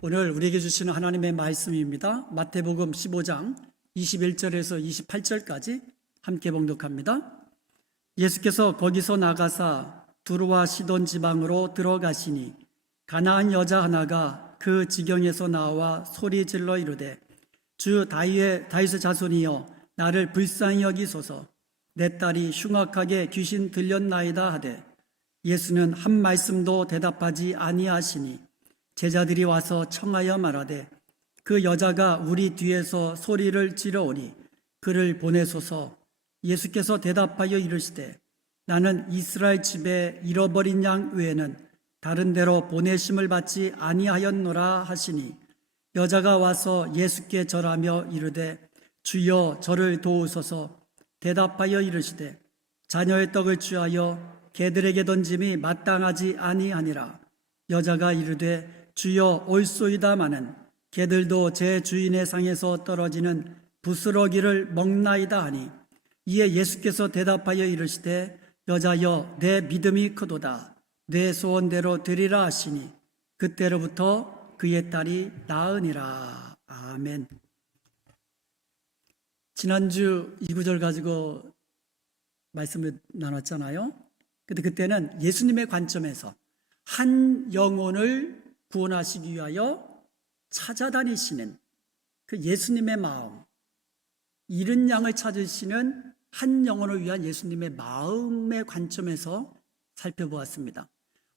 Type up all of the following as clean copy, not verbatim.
오늘 우리에게 주시는 하나님의 말씀입니다. 마태복음 15장 21절에서 28절까지 함께 봉독합니다. 예수께서 거기서 나가사 두로와 시돈 지방으로 들어가시니 가나안 여자 하나가 그 지경에서 나와 소리 질러 이르되 주 다윗의 자손이여 나를 불쌍히 여기소서 내 딸이 흉악하게 귀신 들렸나이다 하되 예수는 한 말씀도 대답하지 아니하시니 제자들이 와서 청하여 말하되 그 여자가 우리 뒤에서 소리를 지르오니 그를 보내소서. 예수께서 대답하여 이르시되 나는 이스라엘 집에 잃어버린 양 외에는 다른 데로 보내심을 받지 아니하였노라 하시니 여자가 와서 예수께 절하며 이르되 주여 저를 도우소서. 대답하여 이르시되 자녀의 떡을 취하여 개들에게 던짐이 마땅하지 아니하니라. 여자가 이르되 주여 올소이다마는 개들도 제 주인의 상에서 떨어지는 부스러기를 먹나이다 하니 이에 예수께서 대답하여 이르시되 여자여 내 믿음이 크도다 내 소원대로 되리라 하시니 그때로부터 그의 딸이 나으니라. 아멘. 지난주 이 구절 가지고 말씀을 나눴잖아요. 근데 그때는 예수님의 관점에서 한 영혼을 구원하시기 위하여 찾아다니시는 그 예수님의 마음, 잃은 양을 찾으시는 한 영혼을 위한 예수님의 마음의 관점에서 살펴보았습니다.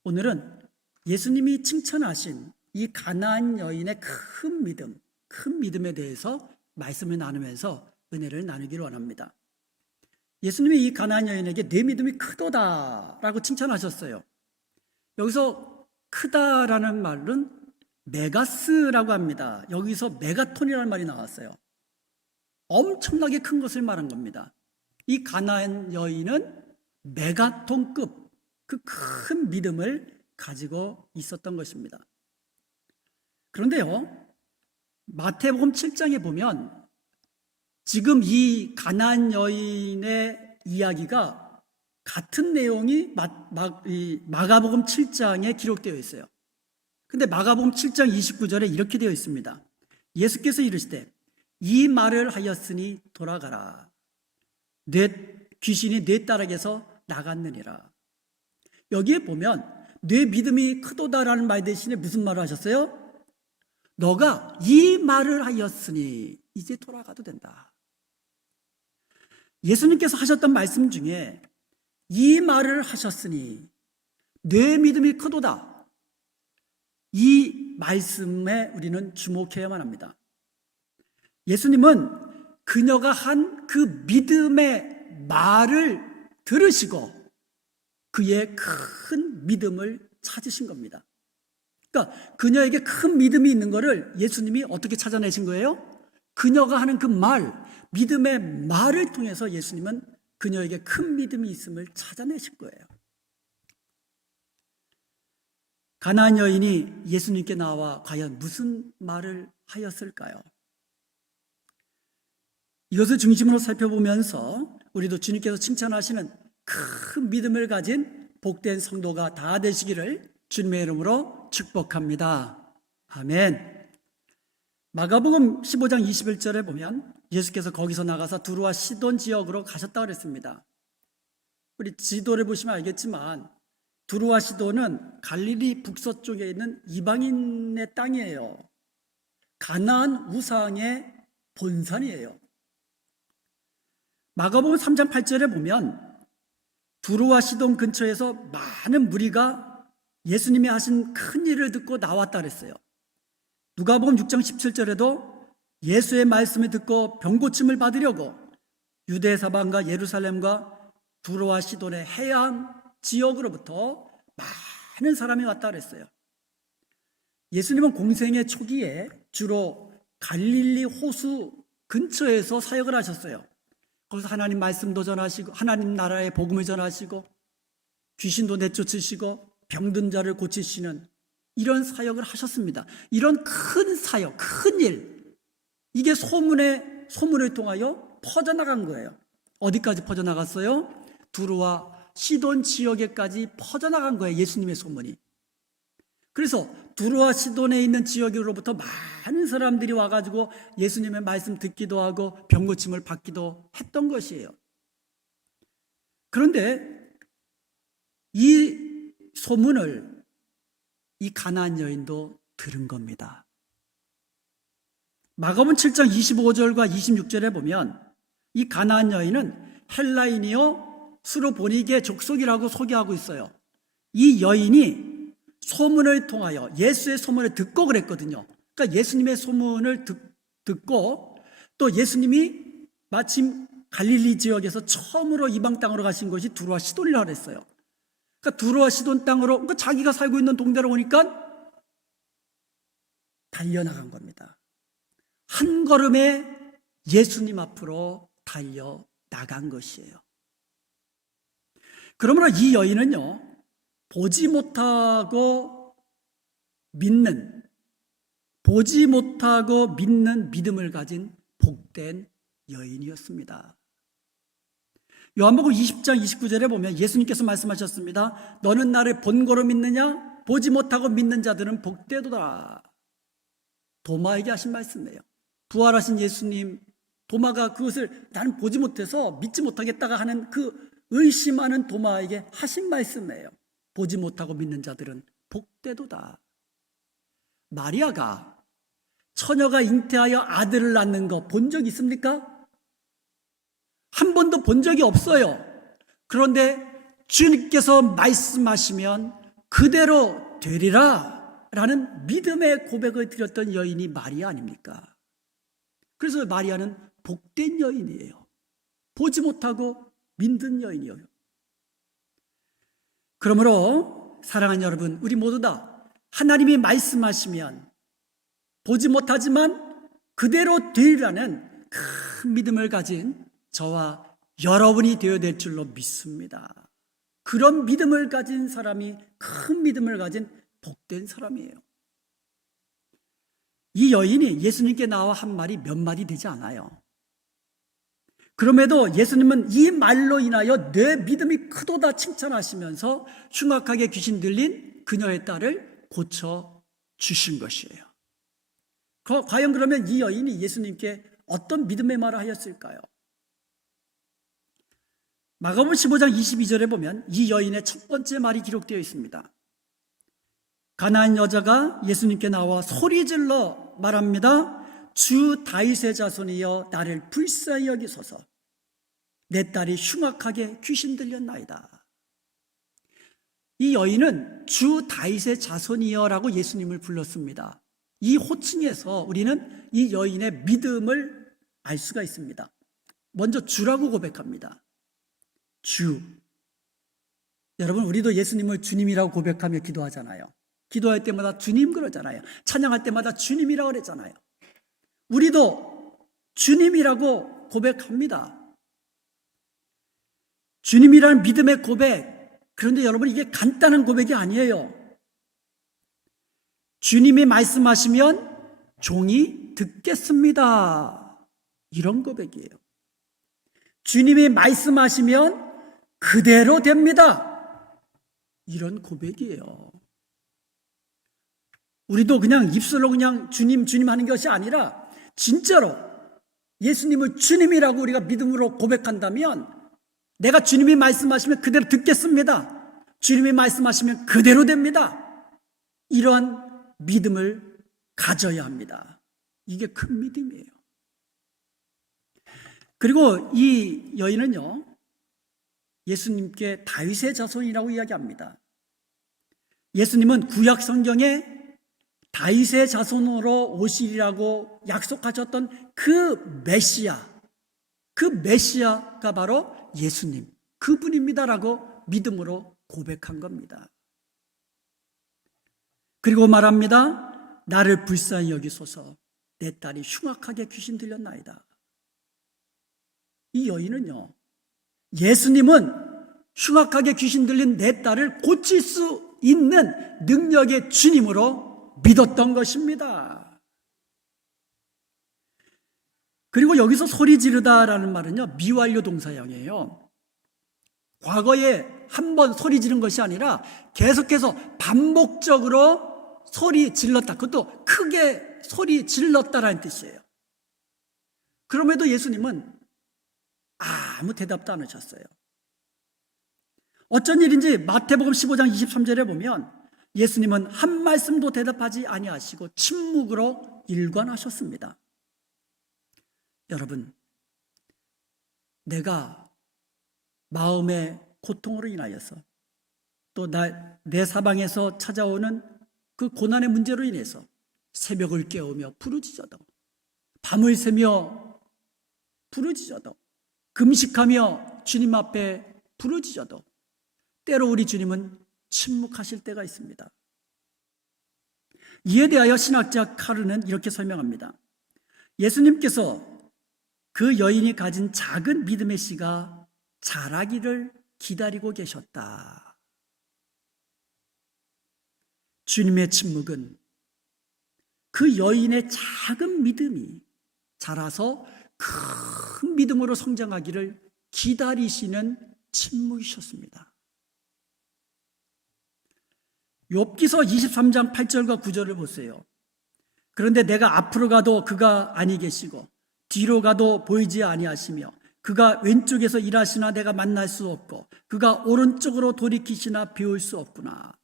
오늘은 예수님이 칭찬하신 이 가나안 여인의 큰 믿음에 대해서 말씀을 나누면서 은혜를 나누기를 원합니다. 예수님이 이 가나안 여인에게 내 믿음이 크도다라고 칭찬하셨어요. 여기서 크다라는 말은 메가스라고 합니다. 여기서 메가톤이라는 말이 나왔어요. 엄청나게 큰 것을 말한 겁니다. 이 가나안 여인은 메가톤급 그 큰 믿음을 가지고 있었던 것입니다. 그런데요, 마태복음 7장에 보면 지금 이 가나안 여인의 이야기가 같은 내용이 마가복음 7장에 기록되어 있어요. 근데 마가복음 7장 29절에 이렇게 되어 있습니다. 예수께서 이르시되 이 말을 하였으니 돌아가라. 귀신이 내 딸에게서 나갔느니라. 여기에 보면 내 믿음이 크도다라는 말 대신에 무슨 말을 하셨어요? 너가 이 말을 하였으니 이제 돌아가도 된다. 예수님께서 하셨던 말씀 중에 이 말을 하셨으니 내 믿음이 크도다. 이 말씀에 우리는 주목해야만 합니다. 예수님은 그녀가 한 그 믿음의 말을 들으시고 그의 큰 믿음을 찾으신 겁니다. 그러니까 그녀에게 큰 믿음이 있는 것을 예수님이 어떻게 찾아내신 거예요? 그녀가 하는 그 믿음의 말을 통해서 예수님은 그녀에게 큰 믿음이 있음을 찾아내실 거예요. 가나안 여인이 예수님께 나와 과연 무슨 말을 하였을까요? 이것을 중심으로 살펴보면서 우리도 주님께서 칭찬하시는 큰 믿음을 가진 복된 성도가 다 되시기를 주님의 이름으로 축복합니다. 아멘. 마가복음 15장 21절에 보면 예수께서 거기서 나가서 두로와 시돈 지역으로 가셨다고 그랬습니다. 우리 지도를 보시면 알겠지만 두로와 시돈은 갈릴리 북서쪽에 있는 이방인의 땅이에요. 가나안 우상의 본산이에요. 마가복음 3장 8절에 보면 두로와 시돈 근처에서 많은 무리가 예수님이 하신 큰 일을 듣고 나왔다 그랬어요. 누가복음 6장 17절에도 예수의 말씀을 듣고 병고침을 받으려고 유대 사방과 예루살렘과 두로와 시돈의 해안 지역으로부터 많은 사람이 왔다 그랬어요. 예수님은 공생의 초기에 주로 갈릴리 호수 근처에서 사역을 하셨어요. 거기서 하나님 말씀도 전하시고 하나님 나라의 복음을 전하시고 귀신도 내쫓으시고 병든 자를 고치시는 이런 사역을 하셨습니다. 이런 큰 사역, 큰 일, 이게 소문을 통하여 퍼져나간 거예요. 어디까지 퍼져나갔어요? 두로와 시돈 지역에까지 퍼져나간 거예요. 예수님의 소문이. 그래서 두로와 시돈에 있는 지역으로부터 많은 사람들이 와가지고 예수님의 말씀 듣기도 하고 병 고침을 받기도 했던 것이에요. 그런데 이 소문을 이 가나안 여인도 들은 겁니다. 마가복음 7장 25절과 26절에 보면 이 가나안 여인은 헬라인이요 스로보니게 족속이라고 소개하고 있어요. 이 여인이 소문을 통하여 예수의 소문을 듣고 그랬거든요. 그러니까 예수님의 소문을 듣고 또 예수님이 마침 갈릴리 지역에서 처음으로 이방 땅으로 가신 것이 두로와 시돈이라고 그랬어요. 그러니까 두로와 시돈 땅으로, 그러니까 자기가 살고 있는 동네로 오니까 달려나간 겁니다. 한 걸음에 예수님 앞으로 달려나간 것이에요. 그러므로 이 여인은요, 보지 못하고 믿는 믿음을 가진 복된 여인이었습니다. 요한복음 20장 29절에 보면 예수님께서 말씀하셨습니다. 너는 나를 본고로 믿느냐? 보지 못하고 믿는 자들은 복되도다. 도마에게 하신 말씀이에요. 부활하신 예수님, 도마가 그것을 나는 보지 못해서 믿지 못하겠다가 하는 그 의심하는 도마에게 하신 말씀이에요. 보지 못하고 믿는 자들은 복되도다. 마리아가 처녀가 잉태하여 아들을 낳는 거 본 적 있습니까? 한 번도 본 적이 없어요. 그런데 주님께서 말씀하시면 그대로 되리라 라는 믿음의 고백을 드렸던 여인이 마리아 아닙니까? 그래서 마리아는 복된 여인이에요. 보지 못하고 믿는 여인이에요. 그러므로 사랑하는 여러분, 우리 모두 다 하나님이 말씀하시면 보지 못하지만 그대로 되리라는 큰 믿음을 가진 저와 여러분이 되어야 될 줄로 믿습니다. 그런 믿음을 가진 사람이 큰 믿음을 가진 복된 사람이에요. 이 여인이 예수님께 나와 한 말이 몇 마디 되지 않아요. 그럼에도 예수님은 이 말로 인하여 내 믿음이 크도다 칭찬하시면서 흉악하게 귀신 들린 그녀의 딸을 고쳐주신 것이에요. 과연 그러면 이 여인이 예수님께 어떤 믿음의 말을 하였을까요? 마가복음 15장 22절에 보면 이 여인의 첫 번째 말이 기록되어 있습니다. 가나안 여자가 예수님께 나와 소리질러 말합니다. 주 다윗의 자손이여 나를 불쌍히 여기소서. 내 딸이 흉악하게 귀신 들렸나이다. 이 여인은 주 다윗의 자손이여라고 예수님을 불렀습니다. 이 호칭에서 우리는 이 여인의 믿음을 알 수가 있습니다. 먼저 주라고 고백합니다. 주. 여러분, 우리도 예수님을 주님이라고 고백하며 기도하잖아요. 기도할 때마다 주님 그러잖아요. 찬양할 때마다 주님이라고 그랬잖아요. 우리도 주님이라고 고백합니다. 주님이라는 믿음의 고백. 그런데 여러분, 이게 간단한 고백이 아니에요. 주님이 말씀하시면 종이 듣겠습니다. 이런 고백이에요. 주님이 말씀하시면 그대로 됩니다. 이런 고백이에요. 우리도 그냥 입술로 그냥 주님, 주님 하는 것이 아니라 진짜로 예수님을 주님이라고 우리가 믿음으로 고백한다면 내가 주님이 말씀하시면 그대로 듣겠습니다. 주님이 말씀하시면 그대로 됩니다. 이러한 믿음을 가져야 합니다. 이게 큰 믿음이에요. 그리고 이 여인은요, 예수님께 다윗의 자손이라고 이야기합니다. 예수님은 구약 성경에 다윗의 자손으로 오시리라고 약속하셨던 그 메시아가 바로 예수님, 그분입니다라고 믿음으로 고백한 겁니다. 그리고 말합니다. 나를 불쌍히 여기소서. 내 딸이 흉악하게 귀신 들렸나이다. 이 여인은요, 예수님은 흉악하게 귀신 들린 내 딸을 고칠 수 있는 능력의 주님으로 믿었던 것입니다. 그리고 여기서 소리 지르다라는 말은요, 미완료 동사형이에요. 과거에 한 번 소리 지른 것이 아니라 계속해서 반복적으로 소리 질렀다. 그것도 크게 소리 질렀다라는 뜻이에요. 그럼에도 예수님은 아무 대답도 안 하셨어요. 어쩐 일인지 마태복음 15장 23절에 보면 예수님은 한 말씀도 대답하지 아니하시고 침묵으로 일관하셨습니다. 여러분, 내가 마음의 고통으로 인하여서 또 내 사방에서 찾아오는 그 고난의 문제로 인해서 새벽을 깨우며 부르짖어도, 밤을 새며 부르짖어도, 금식하며 주님 앞에 부르짖어도 때로 우리 주님은 침묵하실 때가 있습니다. 이에 대하여 신학자 카르는 이렇게 설명합니다. 예수님께서 그 여인이 가진 작은 믿음의 씨가 자라기를 기다리고 계셨다. 주님의 침묵은 그 여인의 작은 믿음이 자라서 큰 믿음으로 성장하기를 기다리시는 침묵이셨습니다. 욥기서 23장 8절과 9절을 보세요. 그런데 내가 앞으로 가도 그가 아니 계시고 뒤로 가도 보이지 아니하시며 그가 왼쪽에서 일하시나 내가 만날 수 없고 그가 오른쪽으로 돌이키시나 배울 수 없구나.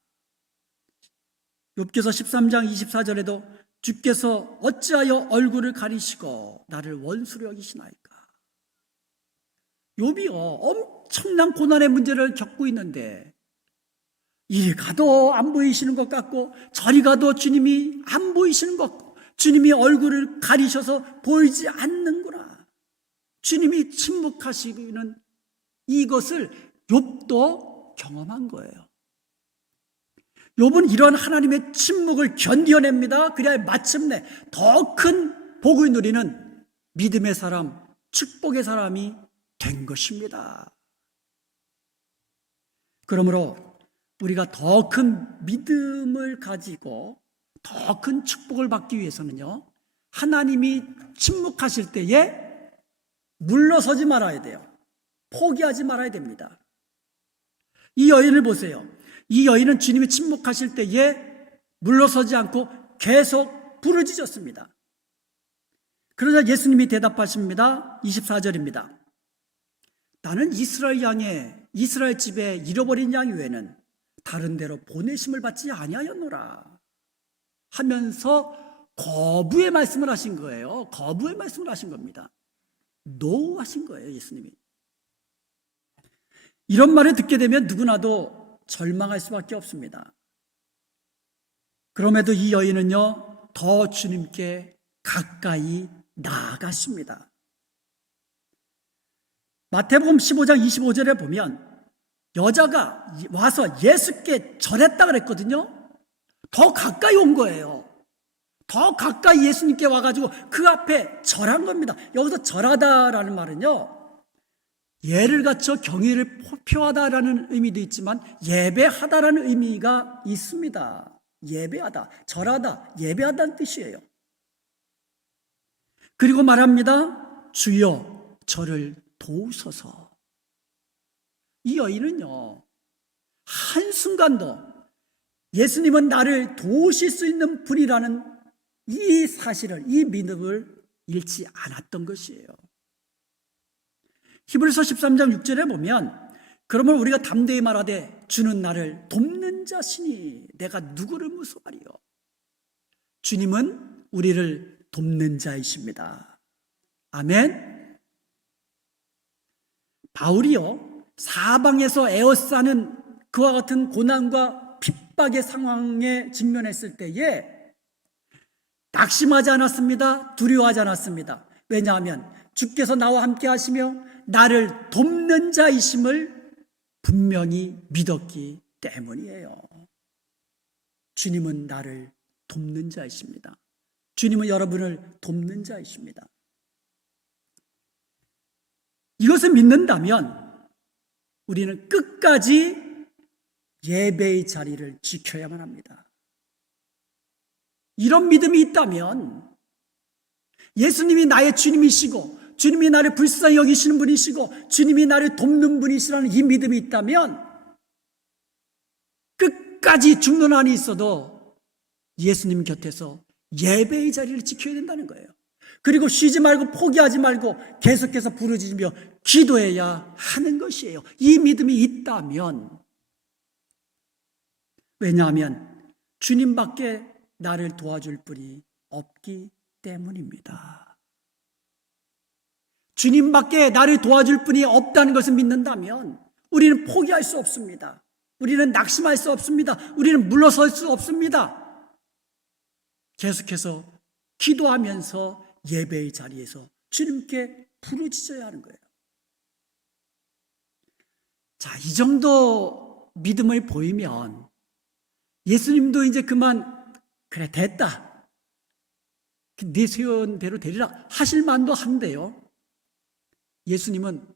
욥기서 13장 24절에도 주께서 어찌하여 얼굴을 가리시고 나를 원수로 여기시나이까. 욥이요, 엄청난 고난의 문제를 겪고 있는데 이리 가도 안 보이시는 것 같고 저리 가도 주님이 안 보이시는 것 같고 주님이 얼굴을 가리셔서 보이지 않는구나. 주님이 침묵하시는 이것을 욥도 경험한 거예요. 욥은 이런 하나님의 침묵을 견뎌냅니다. 그래야 마침내 더 큰 복을 누리는 믿음의 사람, 축복의 사람이 된 것입니다. 그러므로 우리가 더 큰 믿음을 가지고 더 큰 축복을 받기 위해서는요, 하나님이 침묵하실 때에 물러서지 말아야 돼요. 포기하지 말아야 됩니다. 이 여인을 보세요. 이 여인은 주님이 침묵하실 때에 물러서지 않고 계속 부르짖었습니다. 그러자 예수님이 대답하십니다. 24절입니다. 나는 이스라엘 집에 잃어버린 양 외에는 다른 데로 보내심을 받지 아니하였노라 하면서 거부의 말씀을 하신 거예요. 거부의 말씀을 하신 겁니다. 노 하신 거예요, 예수님이. 이런 말을 듣게 되면 누구나도 절망할 수밖에 없습니다. 그럼에도 이 여인은요, 더 주님께 가까이 나아갔습니다. 마태복음 15장 25절에 보면 여자가 와서 예수께 절했다 그랬거든요. 더 가까이 온 거예요. 더 가까이 예수님께 와가지고 그 앞에 절한 겁니다. 여기서 절하다라는 말은요, 예를 갖춰 경의를 표하다라는 의미도 있지만 예배하다라는 의미가 있습니다. 예배하다, 절하다, 예배하다는 뜻이에요. 그리고 말합니다. 주여 저를 도우소서. 이 여인은요, 한순간도 예수님은 나를 도우실 수 있는 분이라는 이 사실을, 이 믿음을 잃지 않았던 것이에요. 히브리서 13장 6절에 보면 그러면 우리가 담대히 말하되 주는 나를 돕는 자시니 내가 누구를 무서워하리요. 주님은 우리를 돕는 자이십니다. 아멘. 바울이요, 사방에서 에워싸는 그와 같은 고난과 핍박의 상황에 직면했을 때에 낙심하지 않았습니다. 두려워하지 않았습니다. 왜냐하면 주께서 나와 함께 하시며 나를 돕는 자이심을 분명히 믿었기 때문이에요. 주님은 나를 돕는 자이십니다. 주님은 여러분을 돕는 자이십니다. 이것을 믿는다면 우리는 끝까지 예배의 자리를 지켜야만 합니다. 이런 믿음이 있다면 예수님이 나의 주님이시고 주님이 나를 불쌍히 여기시는 분이시고 주님이 나를 돕는 분이시라는 이 믿음이 있다면 끝까지 죽는 한이 있어도 예수님 곁에서 예배의 자리를 지켜야 된다는 거예요. 그리고 쉬지 말고 포기하지 말고 계속해서 부르짖으며 기도해야 하는 것이에요. 이 믿음이 있다면. 왜냐하면 주님밖에 나를 도와줄 분이 없기 때문입니다. 주님밖에 나를 도와줄 분이 없다는 것을 믿는다면 우리는 포기할 수 없습니다. 우리는 낙심할 수 없습니다. 우리는 물러설 수 없습니다. 계속해서 기도하면서 예배의 자리에서 주님께 부르짖어야 하는 거예요. 자, 이 정도 믿음을 보이면 예수님도 이제 그만 그래 됐다, 네 세운대로 되리라 하실 만도 한데요, 예수님은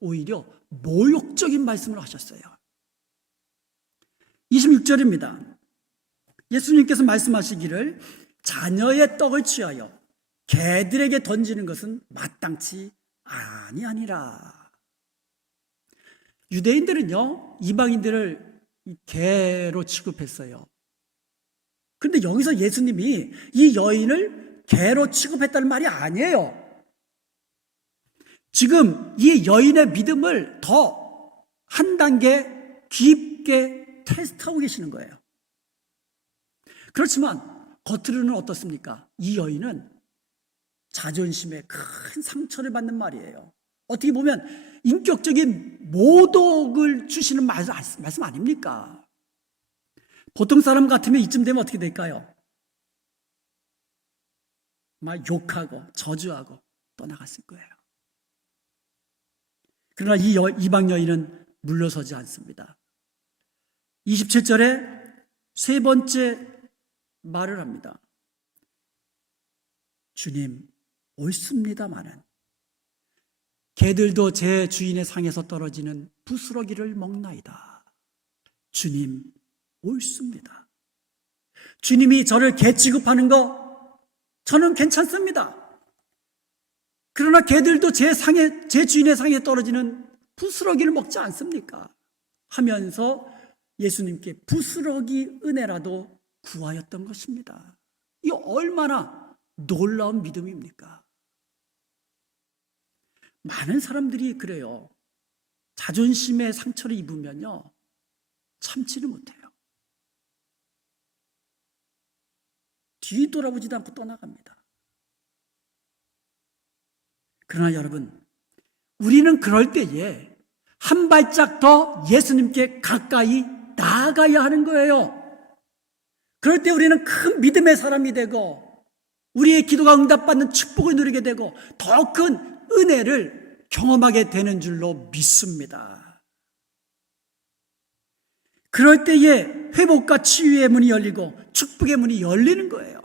오히려 모욕적인 말씀을 하셨어요. 26절입니다. 예수님께서 말씀하시기를 자녀의 떡을 취하여 개들에게 던지는 것은 마땅치 아니하니라. 유대인들은요, 이방인들을 개로 취급했어요. 그런데 여기서 예수님이 이 여인을 개로 취급했다는 말이 아니에요. 지금 이 여인의 믿음을 더 한 단계 깊게 테스트하고 계시는 거예요. 그렇지만 겉으로는 어떻습니까? 이 여인은 자존심에 큰 상처를 받는 말이에요. 어떻게 보면 인격적인 모독을 주시는 말씀 아닙니까? 보통 사람 같으면 이쯤 되면 어떻게 될까요? 막 욕하고 저주하고 떠나갔을 거예요. 그러나 이 이방 여인은 물러서지 않습니다. 27절에 세 번째 말을 합니다. 주님, 옳습니다마는 개들도 제 주인의 상에서 떨어지는 부스러기를 먹나이다. 주님, 옳습니다. 주님이 저를 개 취급하는 거 저는 괜찮습니다. 그러나 개들도 제 주인의 상에 떨어지는 부스러기를 먹지 않습니까? 하면서 예수님께 부스러기 은혜라도 구하였던 것입니다. 이 얼마나 놀라운 믿음입니까? 많은 사람들이 그래요. 자존심에 상처를 입으면요, 참지를 못해요. 뒤돌아보지도 않고 떠나갑니다. 그러나 여러분, 우리는 그럴 때에 한 발짝 더 예수님께 가까이 나아가야 하는 거예요. 그럴 때 우리는 큰 믿음의 사람이 되고 우리의 기도가 응답받는 축복을 누리게 되고 더 큰 은혜를 경험하게 되는 줄로 믿습니다. 그럴 때에 회복과 치유의 문이 열리고 축복의 문이 열리는 거예요.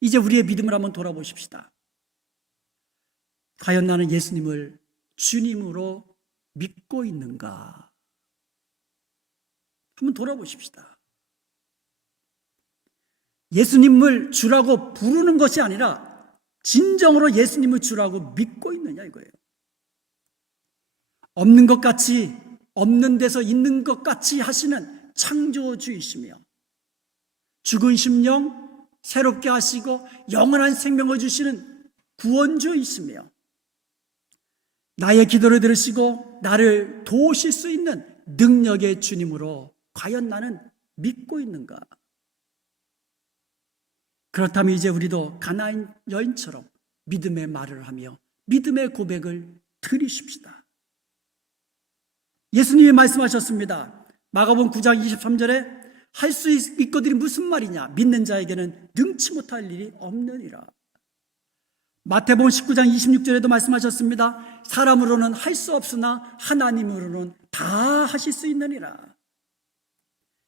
이제 우리의 믿음을 한번 돌아보십시다. 과연 나는 예수님을 주님으로 믿고 있는가? 한번 돌아보십시다. 예수님을 주라고 부르는 것이 아니라 진정으로 예수님을 주라고 믿고 있느냐 이거예요. 없는 것 같이, 없는 데서 있는 것 같이 하시는 창조주이시며 죽은 심령 새롭게 하시고 영원한 생명을 주시는 구원주이시며 나의 기도를 들으시고 나를 도우실 수 있는 능력의 주님으로 과연 나는 믿고 있는가? 그렇다면 이제 우리도 가나안 여인처럼 믿음의 말을 하며 믿음의 고백을 드리십시다. 예수님이 말씀하셨습니다. 마가복음 9장 23절에 할 수 있거든이 무슨 말이냐? 믿는 자에게는 능치 못할 일이 없느니라. 마태복음 19장 26절에도 말씀하셨습니다. 사람으로는 할 수 없으나 하나님으로는 다 하실 수 있느니라.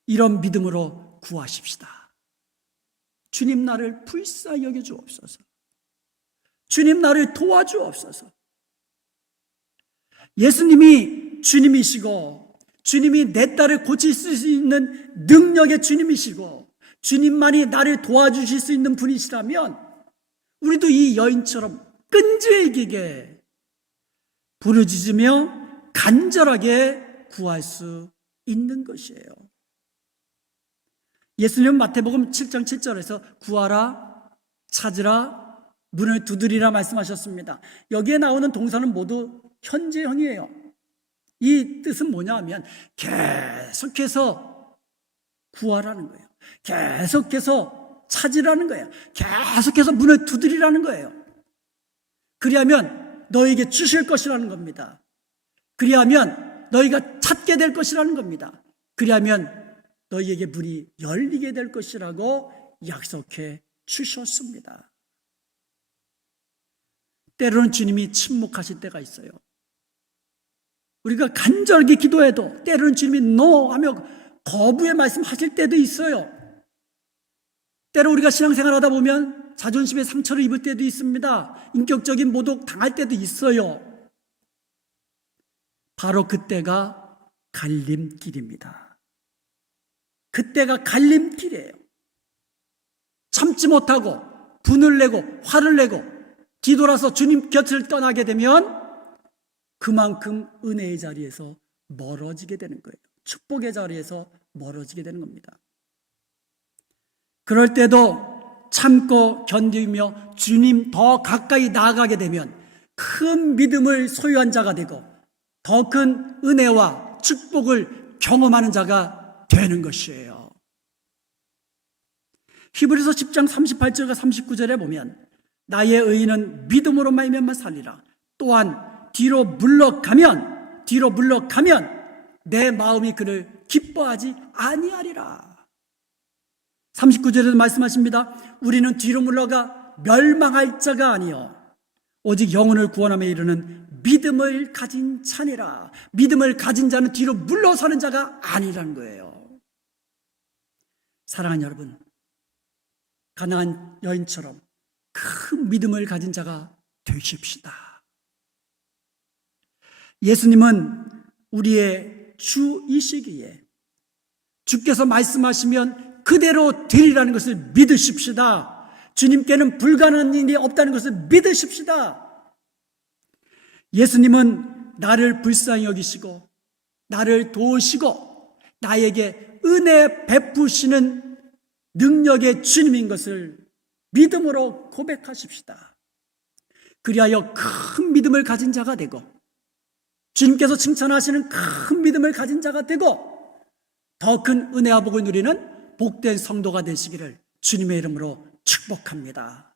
이런 믿음으로 구하십시다. 주님 나를 불쌍히 여겨주옵소서. 주님 나를 도와주옵소서. 예수님이 주님이시고 주님이 내 딸을 고칠 수 있는 능력의 주님이시고 주님만이 나를 도와주실 수 있는 분이시라면 우리도 이 여인처럼 끈질기게 부르짖으며 간절하게 구할 수 있는 것이에요. 예수님은 마태복음 7장 7절에서 구하라, 찾으라, 문을 두드리라 말씀하셨습니다. 여기에 나오는 동사는 모두 현재형이에요. 이 뜻은 뭐냐 하면 계속해서 구하라는 거예요. 계속해서 찾으라는 거예요. 계속해서 문을 두드리라는 거예요. 그리하면 너에게 주실 것이라는 겁니다. 그리하면 너희가 찾게 될 것이라는 겁니다. 그리하면 너희에게 문이 열리게 될 것이라고 약속해 주셨습니다. 때로는 주님이 침묵하실 때가 있어요. 우리가 간절하게 기도해도 때로는 주님이 NO 하며 거부의 말씀하실 때도 있어요. 때로 우리가 신앙생활 하다 보면 자존심에 상처를 입을 때도 있습니다. 인격적인 모독 당할 때도 있어요. 바로 그때가 갈림길입니다. 그때가 갈림길이에요. 참지 못하고 분을 내고 화를 내고 뒤돌아서 주님 곁을 떠나게 되면 그만큼 은혜의 자리에서 멀어지게 되는 거예요. 축복의 자리에서 멀어지게 되는 겁니다. 그럴 때도 참고 견디며 주님 더 가까이 나아가게 되면 큰 믿음을 소유한 자가 되고 더 큰 은혜와 축복을 경험하는 자가 되는 것이에요. 히브리서 10장 38절과 39절에 보면 나의 의인은 믿음으로 말미암아 살리라. 또한 뒤로 물러가면 내 마음이 그를 기뻐하지 아니하리라. 39절에도 말씀하십니다. 우리는 뒤로 물러가 멸망할 자가 아니요 오직 영혼을 구원함에 이르는 믿음을 가진 자니라. 믿음을 가진 자는 뒤로 물러서는 자가 아니라는 거예요. 사랑하는 여러분, 가나안 여인처럼 큰 믿음을 가진 자가 되십시다. 예수님은 우리의 주이시기에 주께서 말씀하시면 그대로 되리라는 것을 믿으십시다. 주님께는 불가능한 일이 없다는 것을 믿으십시다. 예수님은 나를 불쌍히 여기시고 나를 도우시고 나에게 은혜 베푸시는 능력의 주님인 것을 믿음으로 고백하십시다. 그리하여 큰 믿음을 가진 자가 되고 주님께서 칭찬하시는 큰 믿음을 가진 자가 되고 더 큰 은혜와 복을 누리는 복된 성도가 되시기를 주님의 이름으로 축복합니다.